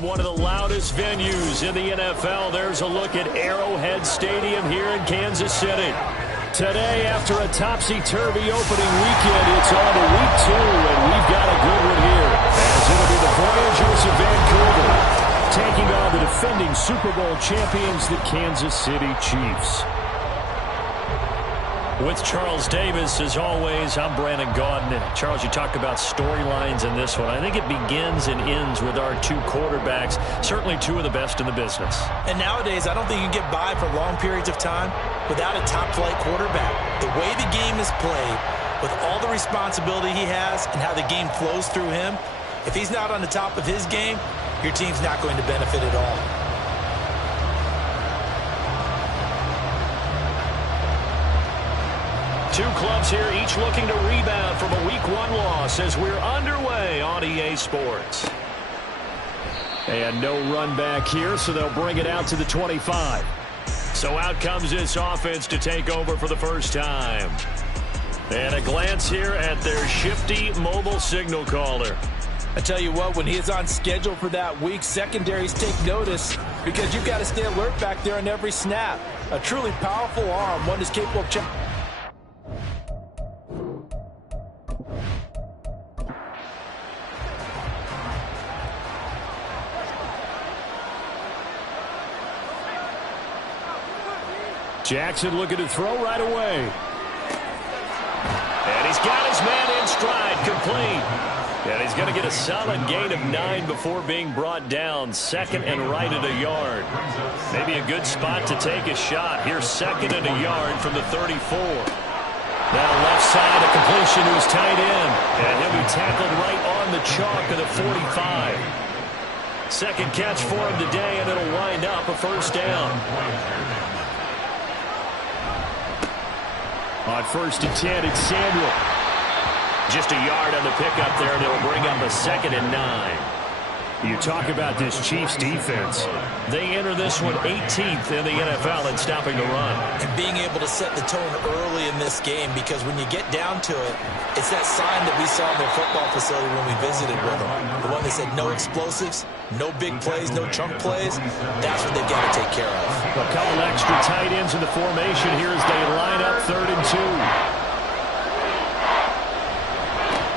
from one of the loudest venues in the NFL. There's a look at Arrowhead Stadium here in Kansas City. Today, after a topsy-turvy opening weekend, it's on to week 2, and we've got a good one here. As it'll be the Voyagers of Vancouver taking on the defending Super Bowl champions, the Kansas City Chiefs. With Charles Davis, as always, I'm Brandon Gaudin. And Charles, you talked about storylines in this one. I think it begins and ends with our two quarterbacks, certainly two of the best in the business. And nowadays, I don't think you can get by for long periods of time without a top-flight quarterback. The way the game is played, with all the responsibility he has and how the game flows through him, if he's not on the top of his game, your team's not going to benefit at all. Two clubs here, each looking to rebound from a Week 1 loss as we're underway on EA Sports. And no run back here, so they'll bring it out to the 25. So out comes this offense to take over for the first time. And a glance here at their shifty mobile signal caller. I tell you what, when he is on schedule for that week, secondaries take notice because you've got to stay alert back there on every snap. A truly powerful arm, one is capable of checking. Jackson looking to throw right away. And he's got his man in stride, complete. And he's going to get a solid gain of 9 before being brought down. Second and right at a yard. Maybe a good spot to take a shot. Here's second and a yard from the 34. Now left side, a completion to his tight end. And he'll be tackled right on the chalk of the 45. Second catch for him today, and it'll wind up a first down. On first and 10, it's Samuel. Just a yard on the pickup there, and they'll bring up a second and 9. You talk about this Chiefs defense. They enter this one 18th in the NFL in stopping the run. And being able to set the tone early in this game, because when you get down to it, it's that sign that we saw in their football facility when we visited with them. The one that said no explosives, no big plays, no chunk plays. That's what they've got to take care of. A couple extra tight ends in the formation here as they line up 3rd and 2.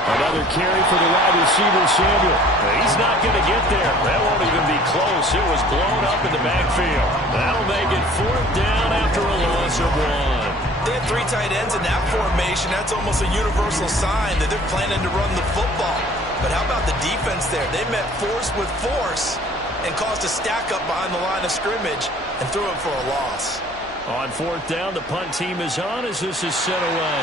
Another carry for the wide receiver, Samuel. He's not going to get there. That won't even be close. It was blown up in the backfield. That'll make it 4th down after a loss of 1. They had 3 tight ends in that formation. That's almost a universal sign that they're planning to run the football. But how about the defense there? They met force with force and caused a stack up behind the line of scrimmage and threw it for a loss. On 4th down, the punt team is on as this is sent away.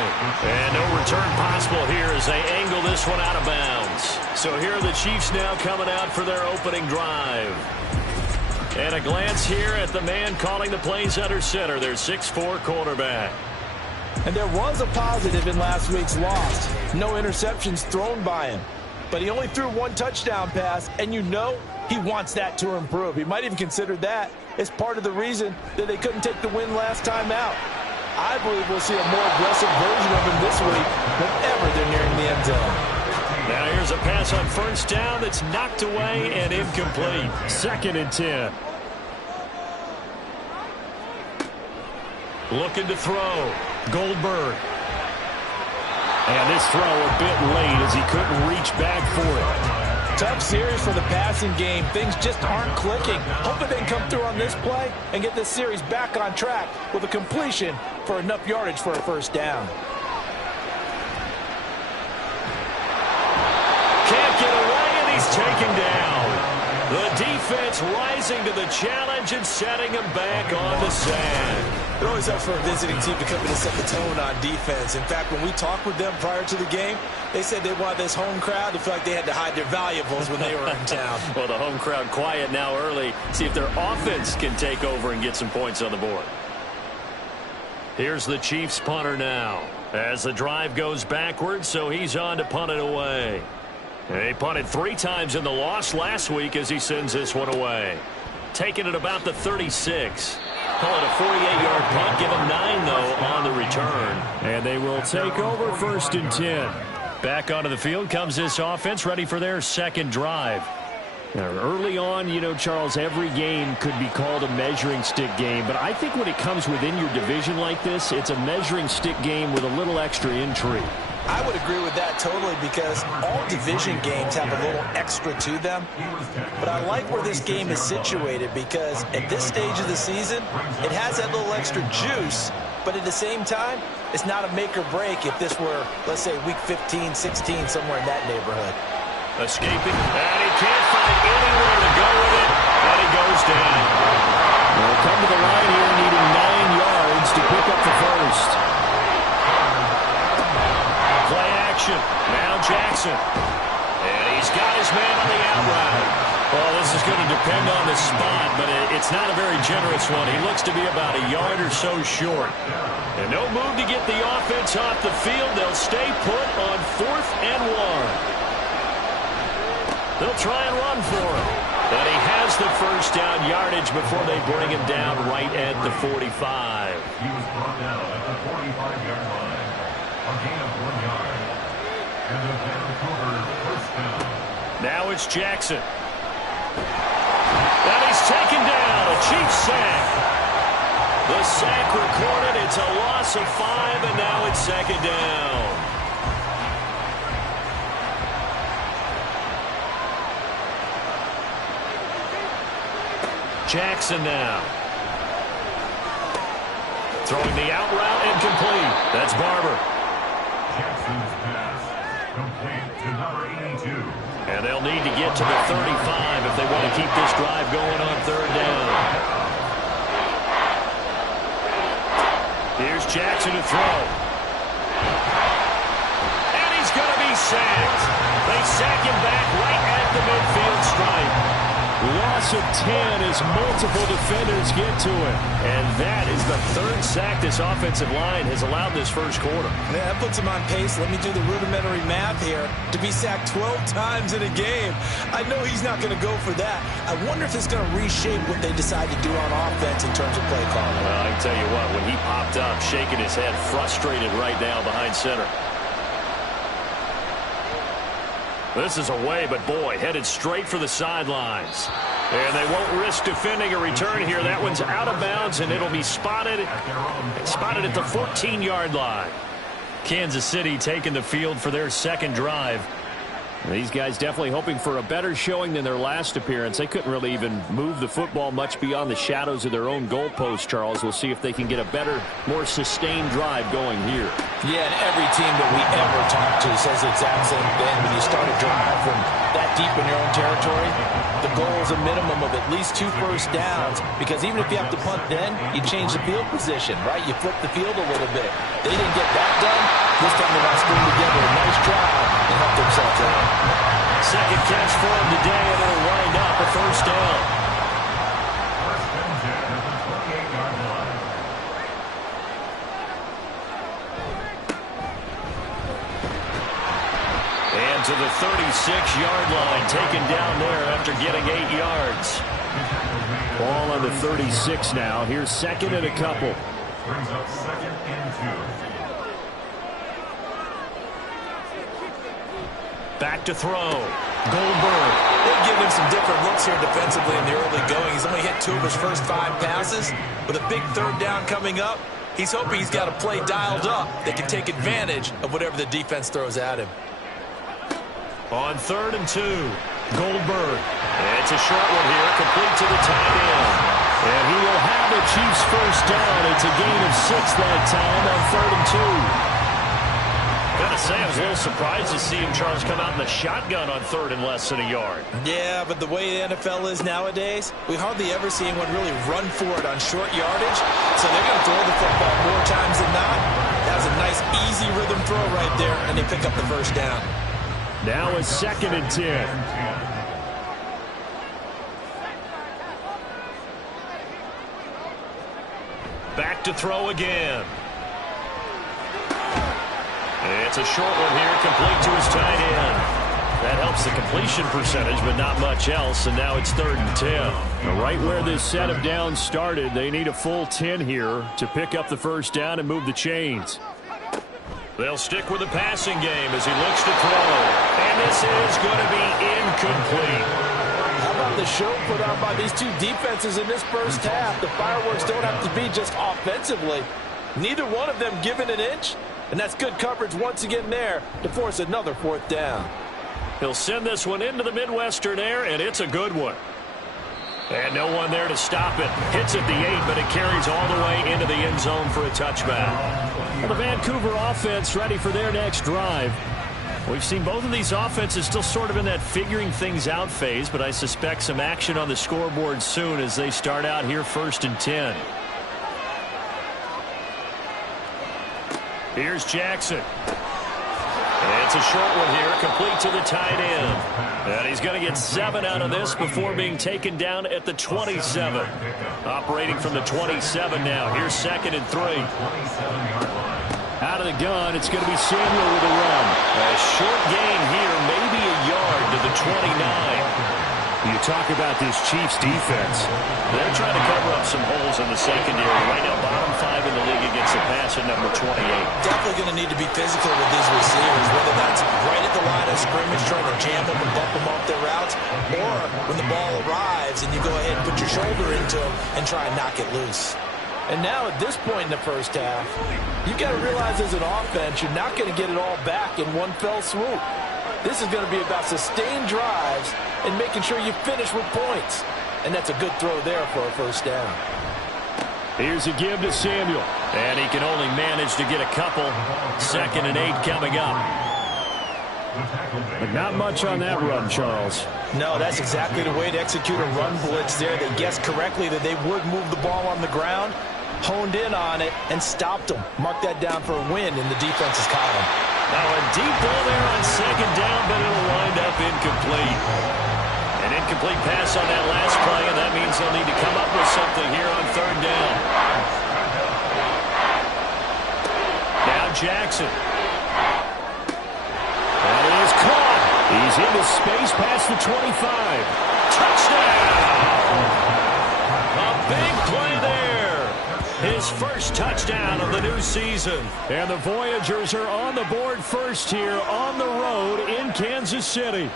And no return possible here as they angle this one out of bounds. So here are the Chiefs now coming out for their opening drive. And a glance here at the man calling the plays under center, their 6'4" quarterback. And there was a positive in last week's loss. No interceptions thrown by him. But he only threw 1 touchdown pass, and you know he wants that to improve. He might even consider that as part of the reason that they couldn't take the win last time out. I believe we'll see a more aggressive version of him this week whenever they're nearing the end zone. Now here's a pass on 1st down that's knocked away and incomplete. 2nd and 10. Looking to throw. Goldberg. And this throw a bit late as he couldn't reach back for it. Tough series for the passing game. Things just aren't clicking. Hoping they can come through on this play and get this series back on track with a completion for enough yardage for a 1st down. Can't get away, and he's taken down. The defense rising to the challenge and setting him back on the sand. It always helps for a visiting team to come in and set the tone on defense. In fact, when we talked with them prior to the game, they said they wanted this home crowd to feel like they had to hide their valuables when they were in town. Well, the home crowd quiet now early. See if their offense can take over and get some points on the board. Here's the Chiefs punter now as the drive goes backwards, so he's on to punt it away. He punted 3 times in the loss last week as he sends this one away. Taking it about the 36. Call it a 48-yard punt. Give him 9, though, on the return. And they will take over 1st and 10. Back onto the field comes this offense, ready for their second drive. Now, early on, you know, Charles, every game could be called a measuring stick game. But I think when it comes within your division like this, it's a measuring stick game with a little extra intrigue. I would agree with that totally because all division games have a little extra to them. But I like where this game is situated because at this stage of the season, it has that little extra juice. But at the same time, it's not a make or break if this were, let's say, week 15, 16, somewhere in that neighborhood. Escaping, and he can't find anywhere to go with it, and he goes down. They'll come to the line here needing 9 yards to pick up the first. Play action, now Jackson. And he's got his man on the out route. Well, this is going to depend on the spot, but it's not a very generous one. He looks to be about a yard or so short. And no move to get the offense off the field. They'll stay put on 4th and 1. They'll try and run for him. But he has the first down yardage before they bring him down right at the 45. He was brought down at the 45-yard line. A gain of 1 yard. And the Vancouver first down. Now it's Jackson. And he's taken down. A Chiefs sack. The sack recorded. It's a loss of 5, and now it's 2nd down. Jackson now. Throwing the out route and complete. That's Barber. Jackson's pass complete to number 82. And they'll need to get to the 35 if they want to keep this drive going on 3rd down. Here's Jackson to throw. And he's going to be sacked. They sack him back right at the midfield stripe. Loss of 10 as multiple defenders get to it. And that is the 3rd sack this offensive line has allowed this first quarter. Yeah, that puts him on pace. Let me do the rudimentary math here. To be sacked 12 times in a game, I know he's not going to go for that. I wonder if it's going to reshape what they decide to do on offense in terms of play calling. Well, I can tell you what, when he popped up, shaking his head, frustrated right now behind center. This is away, but boy, headed straight for the sidelines. And they won't risk defending a return here. That one's out of bounds, and it'll be spotted at the 14-yard line. Kansas City taking the field for their 2nd drive. These guys definitely hoping for a better showing than their last appearance. They couldn't really even move the football much beyond the shadows of their own goalpost, Charles. We'll see if they can get a better, more sustained drive going here. Yeah, and every team that we ever talk to says the exact same thing. When you start a drive from that deep in your own territory, the goal is a minimum of at least 2 first downs, because even if you have to punt then, you change the field position, right? You flip the field a little bit. They didn't get that done. This time they want to string together a nice drive and help themselves out. 2nd catch for him today, and it'll wind up a first down. First and 10 at the 28-yard line. And to the 36-yard line, taken down there after getting 8 yards. Ball on the 36 now. Here's 2nd and a couple. Brings up 2nd and 2. Back to throw. Goldberg. They've given him some different looks here defensively in the early going. He's only hit 2 of his first 5 passes. With a big 3rd down coming up, he's hoping he's got a play dialed up that can take advantage of whatever the defense throws at him. On 3rd and 2. Goldberg. It's a short one here, complete to the tight end. And he will have the Chiefs first down. It's a gain of 6 that time on 3rd and 2. Gotta say, I was a little surprised to see him, Charles, come out in the shotgun on 3rd and less than a yard. Yeah, but the way the NFL is nowadays, we hardly ever see anyone really run for it on short yardage. So they're going to throw the football more times than not. That was a nice, easy rhythm throw right there, and they pick up the first down. Now it's 2nd and 10. Back to throw again. It's a short one here, complete to his tight end. That helps the completion percentage, but not much else, and now it's 3rd and 10. Right where this set of downs started, they need a full 10 here to pick up the first down and move the chains. They'll stick with the passing game as he looks to throw. And this is going to be incomplete. the show put on by these two defenses in this first half. The fireworks don't have to be just offensively. Neither one of them given an inch, and that's good coverage once again there to force another fourth down. He'll send this one into the Midwestern air, and it's a good one. And no one there to stop it. Hits at the 8, but it carries all the way into the end zone for a touchback. Well, the Vancouver offense ready for their next drive. We've seen both of these offenses still sort of in that figuring things out phase, but I suspect some action on the scoreboard soon as they start out here 1st and 10. Here's Jackson. It's a short one here, complete to the tight end. And he's going to get 7 out of this before being taken down at the 27. Operating from the 27 now. Here's 2nd and 3. Out of the gun, it's going to be Samuel with a run. A short gain here, maybe a yard to the 29. You talk about this Chiefs defense. They're trying to cover up some holes in the secondary. Right now, bottom 5 in the league against the pass at number 28. Definitely going to need to be physical with these receivers, whether that's right at the line of scrimmage trying to jam them and bump them off their routes, or when the ball arrives and you go ahead and put your shoulder into them and try and knock it loose. And now at this point in the first half, you've got to realize as an offense, you're not going to get it all back in one fell swoop. This is going to be about sustained drives and making sure you finish with points. And that's a good throw there for a first down. Here's a give to Samuel. And he can only manage to get a couple. 2nd and 8 coming up. But not much on that run, Charles. No, that's exactly the way to execute a run blitz there. They guessed correctly that they would move the ball on the ground, honed in on it, and stopped them. Mark that down for a win in the defense's column. Now a deep ball there on 2nd down, but it'll wind up incomplete. An incomplete pass on that last play, and that means they'll need to come up with something here on 3rd down. Now Jackson. That is caught. He's into space past the 25. Touchdown! A big play there. His first touchdown of the new season. And the Voyagers are on the board first here on the road in Kansas City.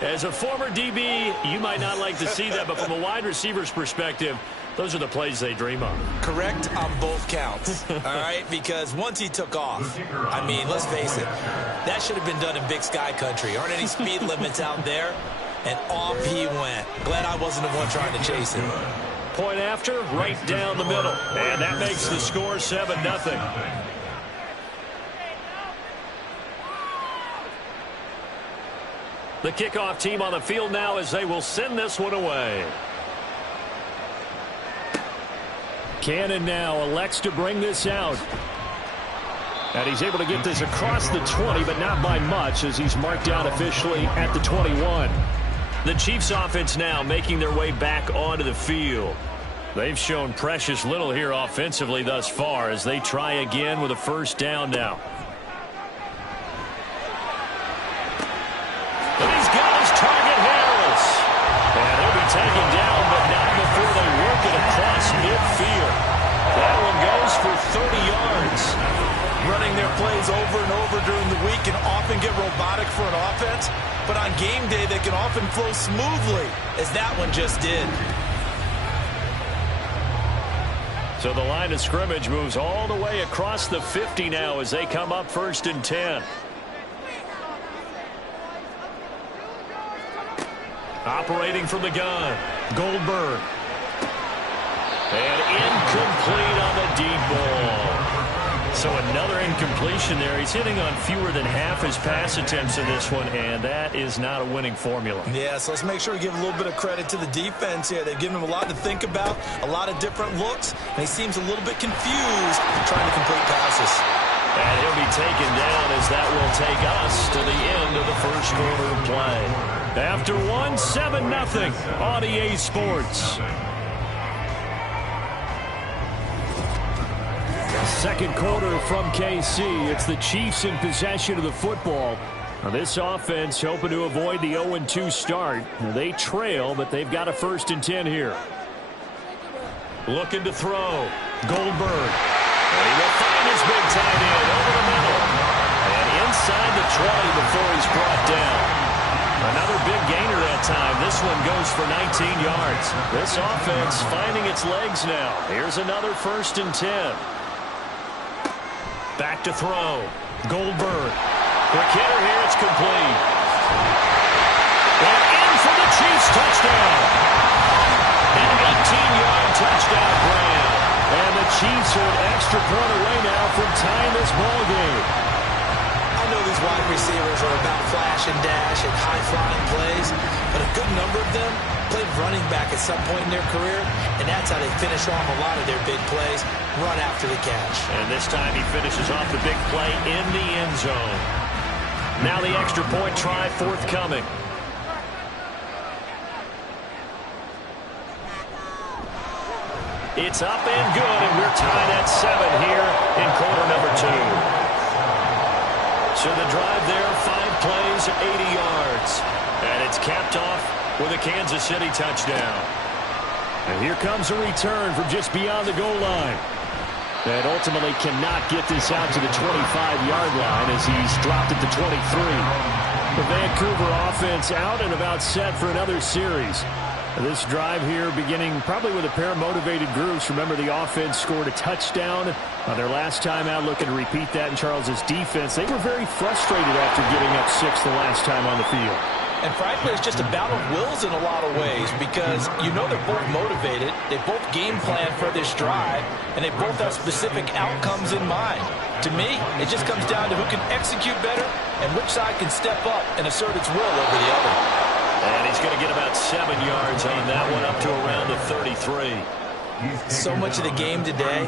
As a former DB, you might not like to see that, but from a wide receiver's perspective, those are the plays they dream of. Correct on both counts, all right? Because once he took off, I mean, let's face it, that should have been done in Big Sky country. Aren't any speed limits out there? And off he went. Glad I wasn't the one trying to chase him. Point after, right down the middle. And that makes the score 7-0. The kickoff team on the field now as they will send this one away. Cannon now elects to bring this out. And he's able to get this across the 20, but not by much as he's marked down officially at the 21. The Chiefs offense now making their way back onto the field. They've shown precious little here offensively thus far as they try again with a first down now. And he's got his target, Harris. And he'll be taken down, but not before they work it across midfield. That one goes for 30 yards. Running their plays over and over during the week can often get robotic for an offense, but on game day they can often flow smoothly, as that one just did. So the line of scrimmage moves all the way across the 50 now as they come up 1st and 10. Operating from the gun, Goldberg. And incomplete on the deep ball. So another incompletion there. He's hitting on fewer than half his pass attempts in this one, and that is not a winning formula. Yeah, so let's make sure we give a little bit of credit to the defense here. They've given him a lot to think about, a lot of different looks, and he seems a little bit confused trying to complete passes. And he'll be taken down as that will take us to the end of the first quarter of play. After one, 7-0 on EA Sports. Second quarter from KC. It's the Chiefs in possession of the football. Now this offense hoping to avoid the 0-2 start. Now they trail, but they've got a 1st and 10 here. Looking to throw. Goldberg. And he will find his big tight end over the middle. And inside the 20 before he's brought down. Another big gainer that time. This one goes for 19 yards. This offense finding its legs now. Here's another 1st and 10. Back to throw. Goldberg. Quick hitter here. It's complete. And in for the Chiefs touchdown. An 18-yard touchdown grab. And the Chiefs are an extra point away now from tying this ball game. I know these wide receivers are about flash and dash and high-flying plays, but a good number of them played running back at some point in their career, and that's how they finish off a lot of their big plays, run after the catch. And this time he finishes off the big play in the end zone. Now the extra point try forthcoming. It's up and good, and we're tied at 7 here in quarter number 2. So the drive there, 5 plays, 80 yards. And it's capped off with a Kansas City touchdown. And here comes a return from just beyond the goal line. And ultimately cannot get this out to the 25-yard line as he's dropped at the 23. The Vancouver offense out and about set for another series. This drive here beginning probably with a pair of motivated groups. Remember, the offense scored a touchdown on their last time out, looking to repeat that in Charles's defense. They were very frustrated after giving up 6 the last time on the field. And frankly, it's just a battle of wills in a lot of ways because you know they're both motivated, they both game plan for this drive, and they both have specific outcomes in mind. To me, it just comes down to who can execute better and which side can step up and assert its will over the other. And he's going to get about 7 yards on that one, up to around the 33. So much of the game today,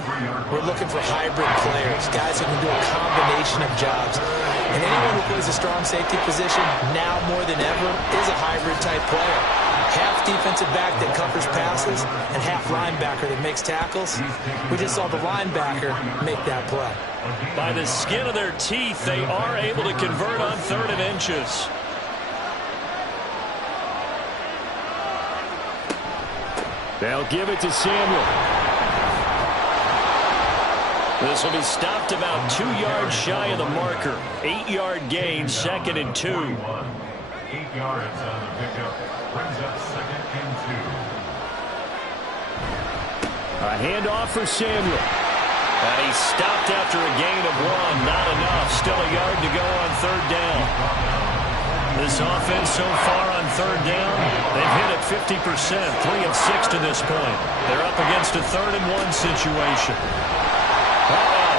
we're looking for hybrid players, guys who can do a combination of jobs. And anyone who plays a strong safety position, now more than ever, is a hybrid-type player. Half defensive back that covers passes and half linebacker that makes tackles. We just saw the linebacker make that play. By the skin of their teeth, they are able to convert on 3rd and inches. They'll give it to Samuel. This will be stopped about 2 yards shy of the marker. 8-yard gain, 2nd and 2. 8 yards on the pickup. Brings up 2nd and 2. A handoff for Samuel. And he's stopped after a gain of 1. Not enough. Still a yard to go on 3rd down. This offense so far on 3rd down, they've hit it 50%, 3 of 6 to this point. They're up against a 3rd and 1 situation.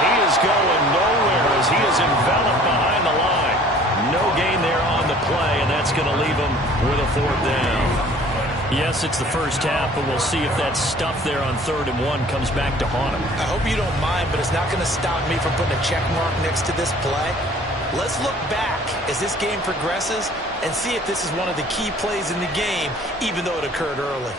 He is going nowhere as he is enveloped behind the line. No gain there on the play, and that's going to leave him with a 4th down. Yes, it's the first half, but we'll see if that stuff there on 3rd and 1 comes back to haunt him. I hope you don't mind, but it's not going to stop me from putting a check mark next to this play. Let's look back as this game progresses and see if this is one of the key plays in the game, even though it occurred early.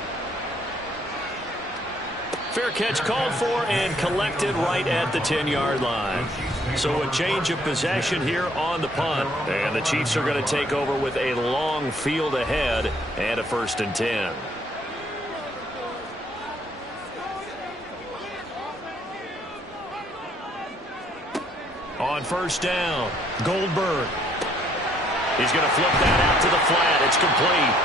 Fair catch called for and collected right at the 10-yard line. So a change of possession here on the punt. And the Chiefs are going to take over with a long field ahead and a 1st and 10. On 1st down, Goldberg. He's going to flip that out to the flat. It's complete.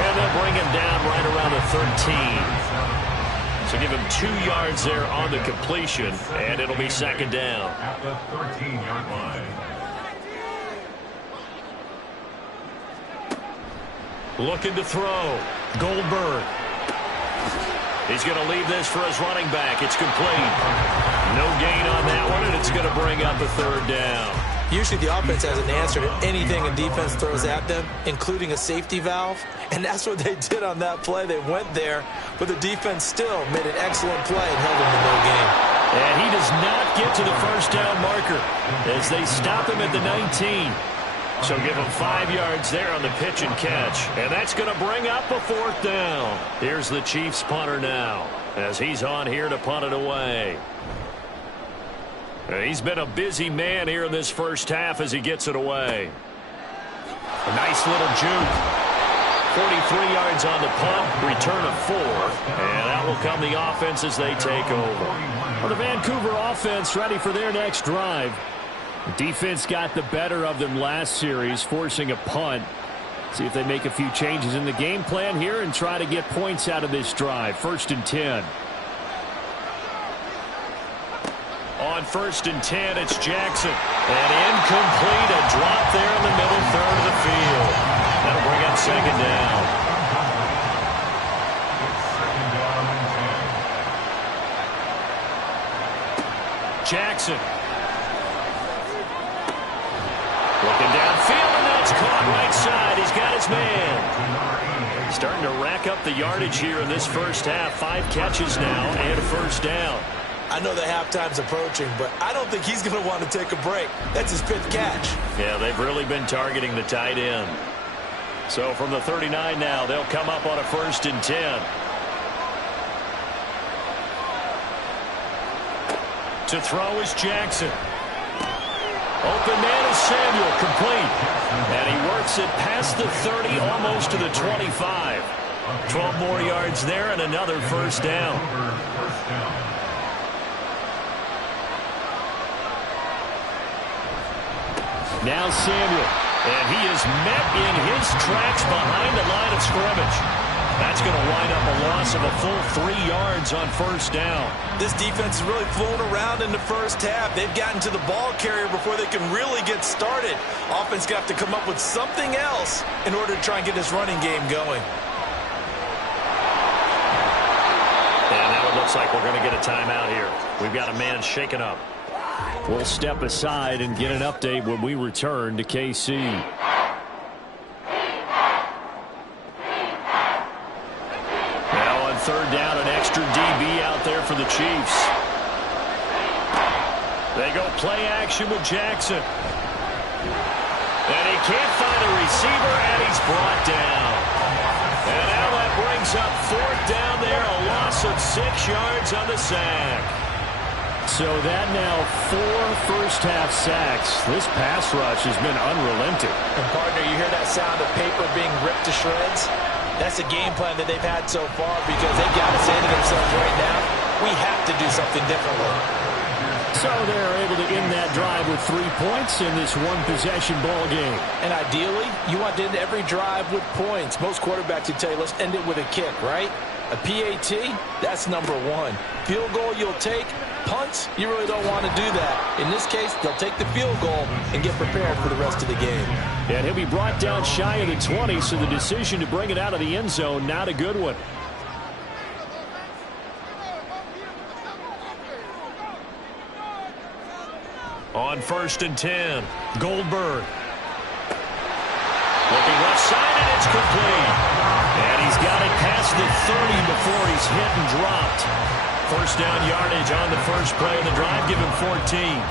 And they'll bring him down right around the 13. So give him 2 yards there on the completion, and it'll be 2nd down. At the 13-yard line. Looking to throw. Goldberg. He's going to leave this for his running back. It's complete. No gain on that one, and it's going to bring up a 3rd down. Usually the offense has an answer to anything a defense throws at them, including a safety valve. And that's what they did on that play. They went there, but the defense still made an excellent play and held him to no gain. And he does not get to the 1st down marker as they stop him at the 19. So give him 5 yards there on the pitch and catch. And that's going to bring up a 4th down. Here's the Chiefs punter now as he's on here to punt it away. He's been a busy man here in this first half as he gets it away. A nice little juke. 43 yards on the punt, return of 4. And that will come the offense as they take over. Well, the Vancouver offense ready for their next drive. The defense got the better of them last series, forcing a punt. See if they make a few changes in the game plan here and try to get points out of this drive. 1st and 10. On 1st and 10, it's Jackson. And incomplete, a drop there in the middle third of the field. That'll bring up 2nd down. Jackson. Looking downfield, and that's caught right side. He's got his man. Starting to rack up the yardage here in this first half. 5 catches now and a 1st down. I know the halftime's approaching, but I don't think he's going to want to take a break. That's his 5th catch. Yeah, they've really been targeting the tight end. So from the 39 now, they'll come up on a 1st and 10. To throw is Jackson. Open man is Samuel, complete. And he works it past the 30, almost to the 25. 12 more yards there and another 1st down. Now Samuel, and he is met in his tracks behind the line of scrimmage. That's going to wind up a loss of a full 3 yards on 1st down. This defense is really flown around in the first half. They've gotten to the ball carrier before they can really get started. Offense got to come up with something else in order to try and get this running game going. And now it looks like we're going to get a timeout here. We've got a man shaken up. We'll step aside and get an update when we return to KC. Now on 3rd down, an extra DB out there for the Chiefs. They go play action with Jackson. And he can't find a receiver, and he's brought down. And now that brings up 4th down there, a loss of 6 yards on the sack. So that now 4 first-half sacks. This pass rush has been unrelenting. And, partner, you hear that sound of paper being ripped to shreds? That's a game plan that they've had so far because they've got to say to themselves right now, we have to do something differently. So they're able to end that drive with 3 points in this one-possession ball game. And ideally, you want to end every drive with points. Most quarterbacks would tell you, let's end it with a kick, right? A PAT, that's number 1. Field goal you'll take. Punts, you really don't want to do that. In this case, they'll take the field goal and get prepared for the rest of the game. And he'll be brought down shy of the 20, so the decision to bring it out of the end zone, not a good one. On 1st and 10, Goldberg. Looking left side, and it's complete. And he's got it past the 30 before he's hit and dropped. 1st down yardage on the first play of the drive. Give him 14.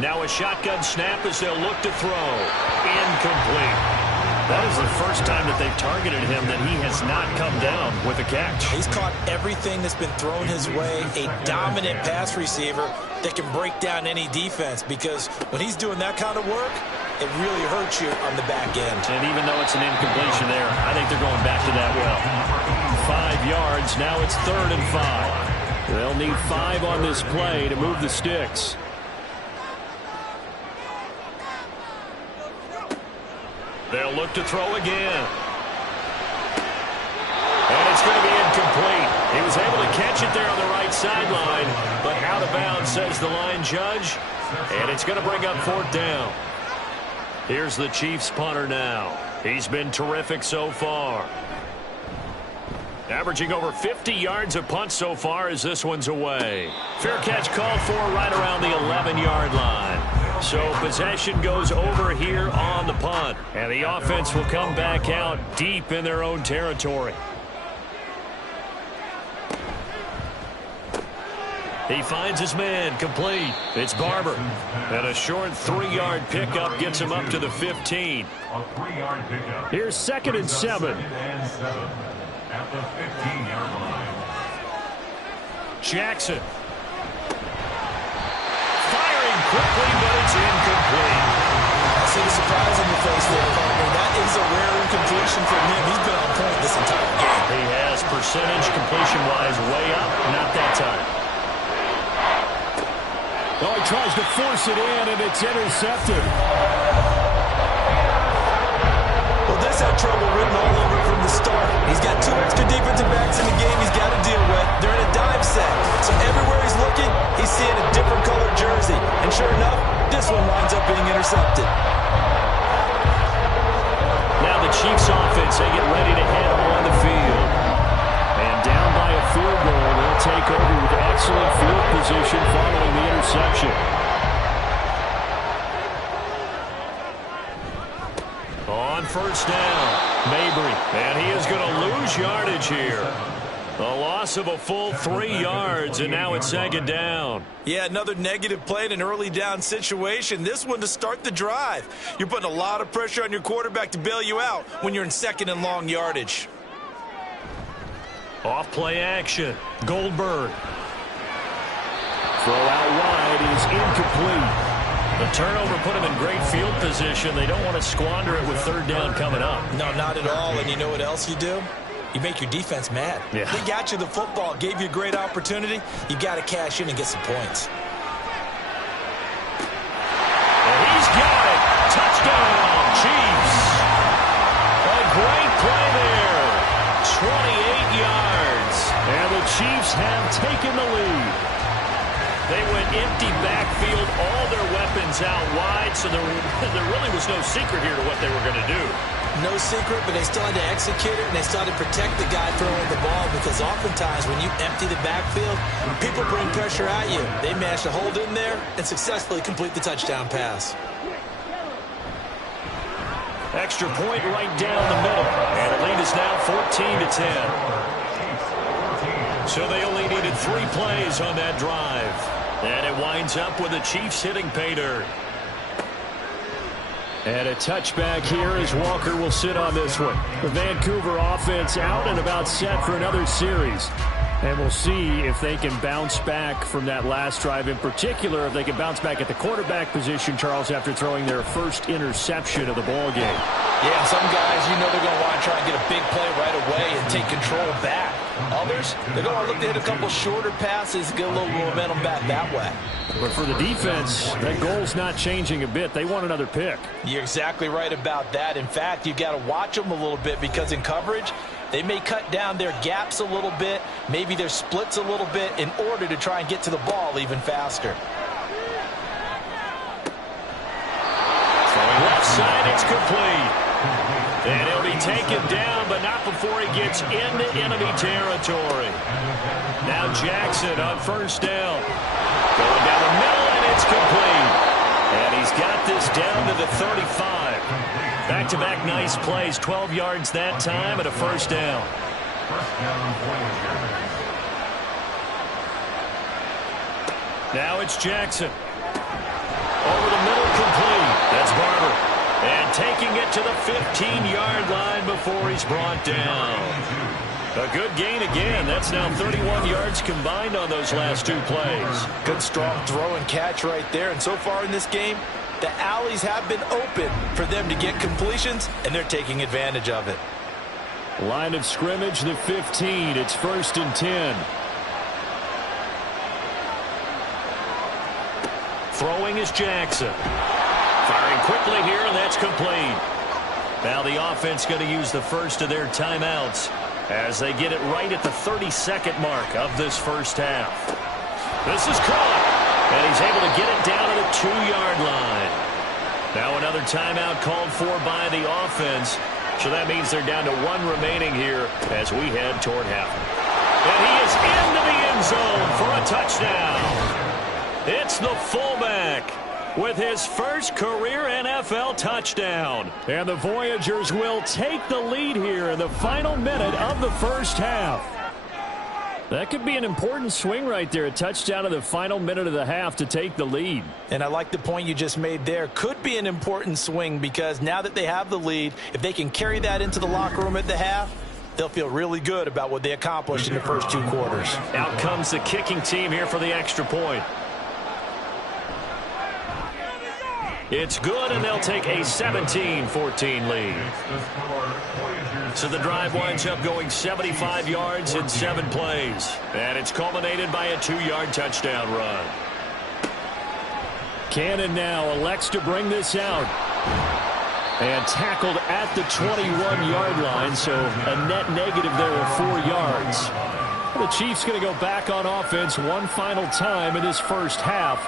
Now a shotgun snap as they'll look to throw. Incomplete. That is the first time that they've targeted him that he has not come down with a catch. He's caught everything that's been thrown his way. A dominant pass receiver that can break down any defense, because when he's doing that kind of work, it really hurts you on the back end. And even though it's an incompletion there, I think they're going back to that well. 5 yards. Now it's 3rd and 5. They'll need 5 on this play to move the sticks. They'll look to throw again. And it's going to be incomplete. He was able to catch it there on the right sideline, but out of bounds, says the line judge. And it's going to bring up 4th down. Here's the Chiefs punter now. He's been terrific so far. Averaging over 50 yards a punt so far as this one's away. Fair catch called for right around the 11-yard line. So possession goes over here on the punt. And the offense will come back out deep in their own territory. He finds his man, complete. It's Barber. And a short 3-yard pickup gets him up to the 15. Here's 2nd and 7. At the 15-yard line. Jackson. Firing quickly, but it's incomplete. I see the surprise on your face there, partner. That is a rare incompletion from him. He's been on point this entire game. He has percentage completion-wise way up. Not that time. Oh, he tries to force it in, and it's intercepted. Well, this had trouble written all over it from the start. He's got 2 extra defensive backs in the game he's got to deal with. They're in a dime set. So everywhere he's looking, he's seeing a different colored jersey. And sure enough, this one winds up being intercepted. Now the Chiefs offense, they get ready to head on the field. And down by a field goal, they'll take over with excellent field position following the interception. On first down, Mabry, and he is going to lose yardage here. A loss of a full 3 yards, and now it's second down. Yeah, another negative play in an early down situation. This one to start the drive. You're putting a lot of pressure on your quarterback to bail you out when you're in second and long yardage. Off play action, Goldberg. Throw out wide is incomplete. The turnover put him in great field position. They don't want to squander it with third down coming up. No, not at all. And you know what else you do? You make your defense mad. Yeah. They got you the football, gave you a great opportunity. You got to cash in and get some points. And he's got it. Touchdown, Chiefs. A great play there. 28 yards. And the Chiefs have taken the lead. They went empty backfield, all their weapons out wide, so there really was no secret here to what they were going to do. No secret, but they still had to execute it, and they still had to protect the guy throwing the ball, because oftentimes when you empty the backfield, people bring pressure at you. They managed to hold in there and successfully complete the touchdown pass. Extra point right down the middle, and the lead is now 14-10. So they only needed 3 plays on that drive. And it winds up with the Chiefs hitting pay dirt. And a touchback here as Walker will sit on this one. The Vancouver offense out and about set for another series. And we'll see if they can bounce back from that last drive, in particular if they can bounce back at the quarterback position, Charles, after throwing their first interception of the ball game. Yeah, some guys, you know they're going to want to try and get a big play right away and take control back. Others, they're going to look to hit a couple shorter passes, get a little momentum back that way. But for the defense, that goal's not changing a bit. They want another pick. You're exactly right about that. In fact, you've got to watch them a little bit, because in coverage, they may cut down their gaps a little bit, maybe their splits a little bit, in order to try and get to the ball even faster. Throwing left side, it's complete. And he'll be taken down, but not before he gets into enemy territory. Now Jackson on first down. Going down the middle, and it's complete. And he's got this down to the 35. Back-to-back nice plays, 12 yards that time and a first down. Now it's Jackson. Over the middle, complete. That's Barber. And taking it to the 15-yard line before he's brought down. A good gain again. That's now 31 yards combined on those last 2 plays. Good strong throw and catch right there. And so far in this game, the alleys have been open for them to get completions, and they're taking advantage of it. Line of scrimmage, the 15. It's 1st and 10. Throwing is Jackson. Firing quickly here, and that's complete. Now the offense going to use the first of their timeouts as they get it right at the 32nd mark of this first half. This is caught, and he's able to get it down to the 2-yard line. Now another timeout called for by the offense, so that means they're down to 1 remaining here as we head toward half. And he is into the end zone for a touchdown. It's the fullback with his first career NFL touchdown. And the Voyagers will take the lead here in the final minute of the first half. That could be an important swing right there, a touchdown in the final minute of the half to take the lead. And I like the point you just made there. Could be an important swing, because now that they have the lead, if they can carry that into the locker room at the half, they'll feel really good about what they accomplished in the first 2 quarters. Out comes the kicking team here for the extra point. It's good, and they'll take a 17-14 lead. So the drive winds up going 75 yards in 7 plays. And it's culminated by a 2-yard touchdown run. Cannon now elects to bring this out. And tackled at the 21-yard line, so a net negative there of 4 yards. The Chiefs going to go back on offense one final time in this first half.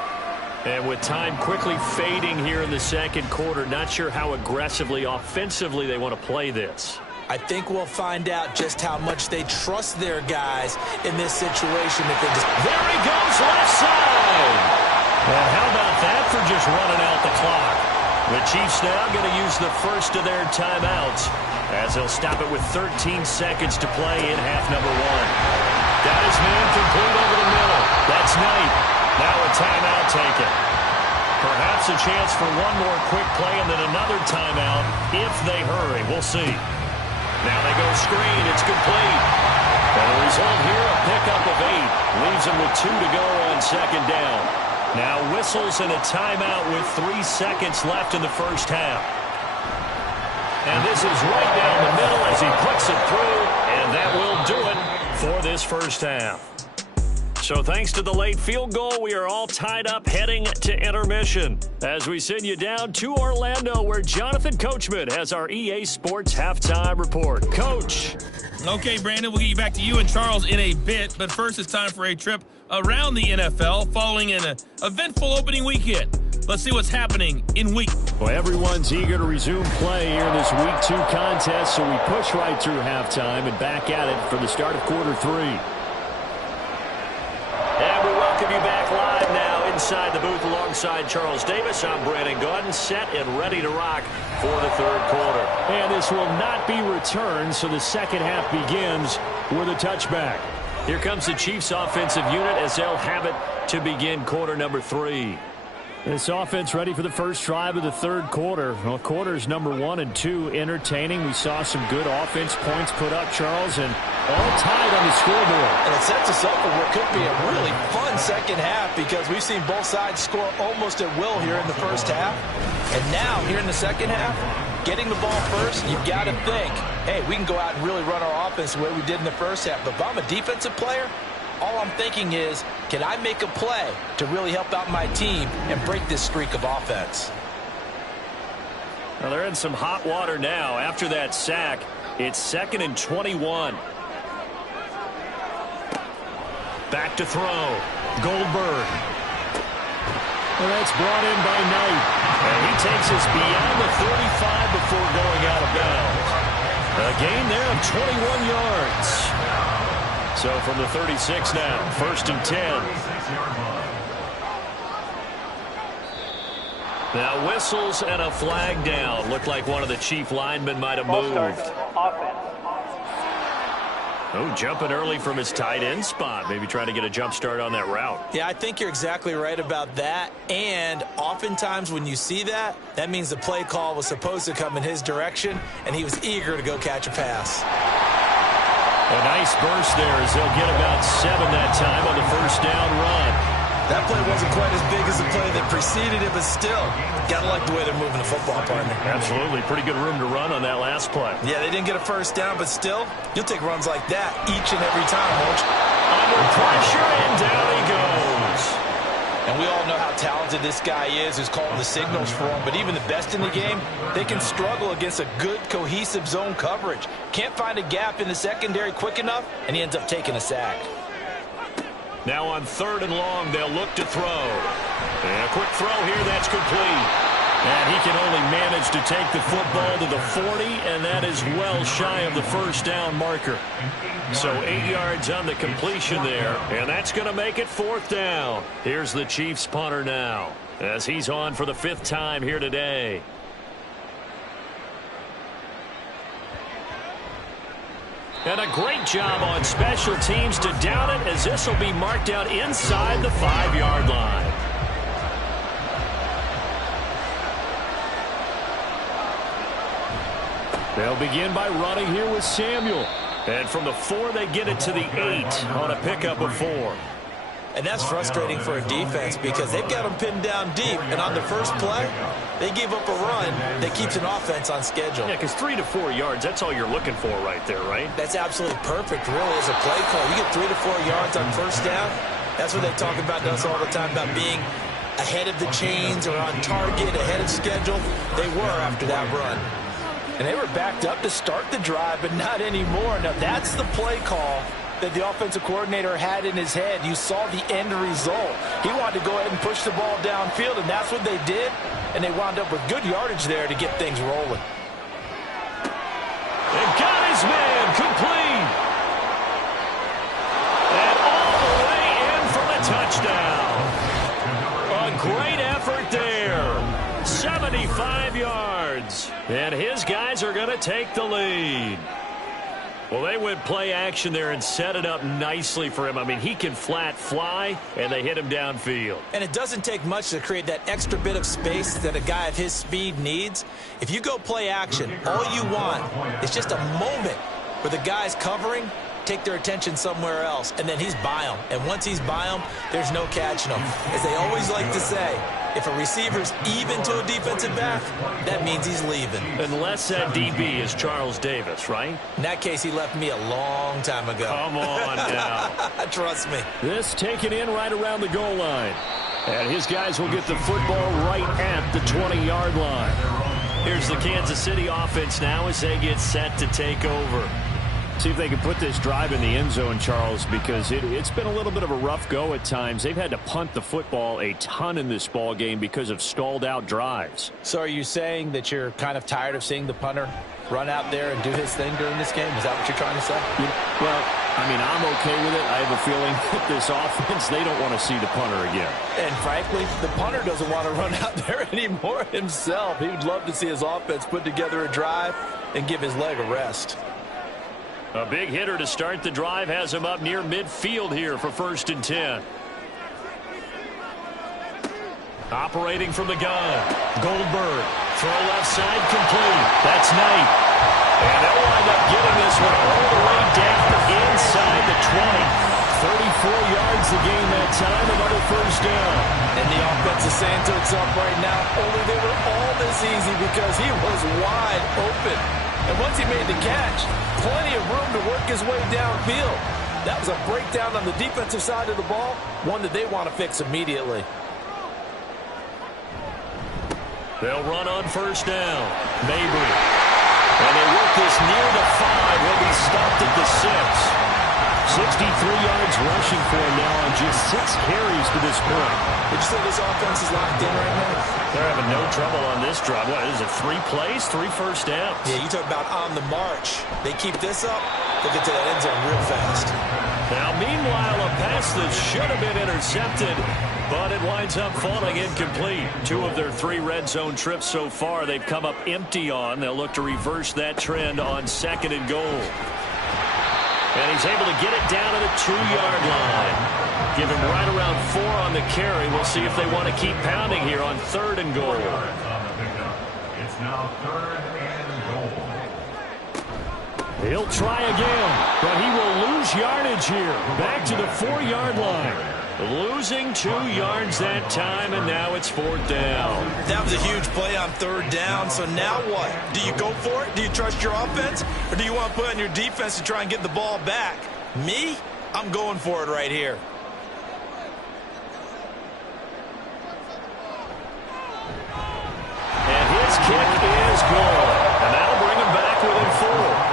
And with time quickly fading here in the second quarter, not sure how aggressively, offensively they want to play this. I think we'll find out just how much they trust their guys in this situation. If they just... There he goes, left side. And how about that for just running out the clock? The Chiefs now going to use the first of their timeouts as they'll stop it with 13 seconds to play in half number 1. Got his man complete over the middle. That's Knight. Now a timeout taken. Perhaps a chance for one more quick play and then another timeout if they hurry. We'll see. Now they go screen. It's complete. And the result here, a pickup of 8. Leaves them with 2 to go on second down. Now whistles and a timeout with 3 seconds left in the first half. And this is right down the middle as he puts it through, and that will do it for this first half. So thanks to the late field goal, we are all tied up heading to intermission as we send you down to Orlando where Jonathan Coachman has our EA Sports Halftime Report. Coach. Okay, Brandon, we'll get you back to you and Charles in a bit, but first it's time for a trip around the NFL following an eventful opening weekend. Let's see what's happening in week. Well, everyone's eager to resume play here in this week 2 contest, so we push right through halftime and back at it for the start of quarter 3. And we welcome you back live now inside the booth alongside Charles Davis. I'm Brandon Gaudin, set and ready to rock for the third quarter. And this will not be returned, so the second half begins with a touchback. Here comes the Chiefs offensive unit as they'll have it to begin quarter number 3. This offense ready for the first drive of the third quarter. Well, quarters number 1 and 2 entertaining. We saw some good offense points put up, Charles, and all tied on the scoreboard. And it sets us up for what could be a really fun second half because we've seen both sides score almost at will here in the first half. And now, here in the second half, getting the ball first, you've got to think, hey, we can go out and really run our offense the way we did in the first half. But if I'm a defensive player, all I'm thinking is, can I make a play to really help out my team and break this streak of offense? Well, they're in some hot water now. After that sack, it's 2nd and 21. Back to throw. Goldberg. Well, that's brought in by Knight. And he takes us beyond the 35 before going out of bounds. A gain there of 21 yards. So from the 36 now, 1st and 10. Now whistles and a flag down. Looked like one of the Chief linemen might have moved. Oh, jumping early from his tight end spot. Maybe trying to get a jump start on that route. Yeah, I think you're exactly right about that. And oftentimes when you see that, that means the play call was supposed to come in his direction, and he was eager to go catch a pass. A nice burst there as they'll get about 7 that time on the first down run. That play wasn't quite as big as the play that preceded it, but still, gotta like the way they're moving the football, partner. Absolutely. Pretty good room to run on that last play. Yeah, they didn't get a first down, but still, you'll take runs like that each and every time, won't you? Under pressure, and down he goes. And we all know how talented this guy is who's calling the signals for him, but even the best in the game, they can struggle against a good, cohesive zone coverage. Can't find a gap in the secondary quick enough, and he ends up taking a sack. Now on 3rd and long, they'll look to throw. And a quick throw here, that's complete. And he can only manage to take the football to the 40, and that is well shy of the first down marker. So 8 yards on the completion there, and that's going to make it 4th down. Here's the Chiefs punter now, as he's on for the 5th time here today. And a great job on special teams to down it, as this will be marked out inside the 5-yard line. They'll begin by running here with Samuel. And from the 4, they get it to the 8 on a pickup of 4. And that's frustrating for a defense because they've got them pinned down deep. And on the first play, they gave up a run that keeps an offense on schedule. Yeah, because 3 to 4 yards, that's all you're looking for right there, right? That's absolutely perfect, really, as a play call. You get 3 to 4 yards on first down. That's what they talk about to us all the time, about being ahead of the chains or on target, ahead of schedule. They were after that run. And they were backed up to start the drive, but not anymore. Now, that's the play call that the offensive coordinator had in his head. You saw the end result. He wanted to go ahead and push the ball downfield, and that's what they did. And they wound up with good yardage there to get things rolling. They got his man complete. And all the way in for the touchdown. A great effort there. 75 yards. And his guys are going to take the lead. Well, they went play action there and set it up nicely for him. I mean, he can flat fly, and they hit him downfield. And it doesn't take much to create that extra bit of space that a guy of his speed needs. If you go play action, all you want is just a moment where the guy's covering, take their attention somewhere else, and then he's by him. And once he's by him, there's no catching him. As they always like to say, if a receiver's even to a defensive back, that means he's leaving. Unless that DB is Charles Davis, right? In that case, he left me a long time ago. Come on now. Trust me. This taken in right around the goal line. And his guys will get the football right at the 20-yard line. Here's the Kansas City offense now as they get set to take over. See if they can put this drive in the end zone, Charles, because it's been a little bit of a rough go at times. They've had to punt the football a ton in this ball game because of stalled-out drives. So are you saying that you're kind of tired of seeing the punter run out there and do his thing during this game? Is that what you're trying to say? Well, I mean, I'm okay with it. I have a feeling that this offense, they don't want to see the punter again. And frankly, the punter doesn't want to run out there anymore himself. He would love to see his offense put together a drive and give his leg a rest. A big hitter to start the drive has him up near midfield here for 1st and 10. Operating from the gun. Goldberg. Throw left side complete. That's Knight. And they'll wind up getting this one all the way down inside the 20. 34 yards the game that time. Another 1st down. And the offense is saying to itself right now, only they were all this easy because he was wide open. And once he made the catch, plenty of room to work his way downfield. That was a breakdown on the defensive side of the ball, one that they want to fix immediately. They'll run on 1st down. Mabry. And they work this near the 5. He'll be stopped at the 6. 63 yards rushing for him now on just 6 carries to this point. Did you say this offense is locked in right now? They're having no trouble on this drive. What is it, 3 plays, 3 first downs? Yeah, you talk about on the march. They keep this up, they'll get to that end zone real fast. Now, meanwhile, a pass that should have been intercepted, but it winds up falling incomplete. 2 of their 3 red zone trips so far, they've come up empty on. They'll look to reverse that trend on 2nd and goal. And he's able to get it down to the 2-yard line. Give him right around 4 on the carry. We'll see if they want to keep pounding here on 3rd and goal. It's now 3rd and goal. He'll try again, but he will lose yardage here. Back to the 4-yard line. Losing 2 yards that time, and now it's 4th down. That was a huge play on 3rd down, so now what? Do you go for it? Do you trust your offense? Or do you want to put on your defense to try and get the ball back? Me? I'm going for it right here. And his kick is good. And that'll bring him back within 4.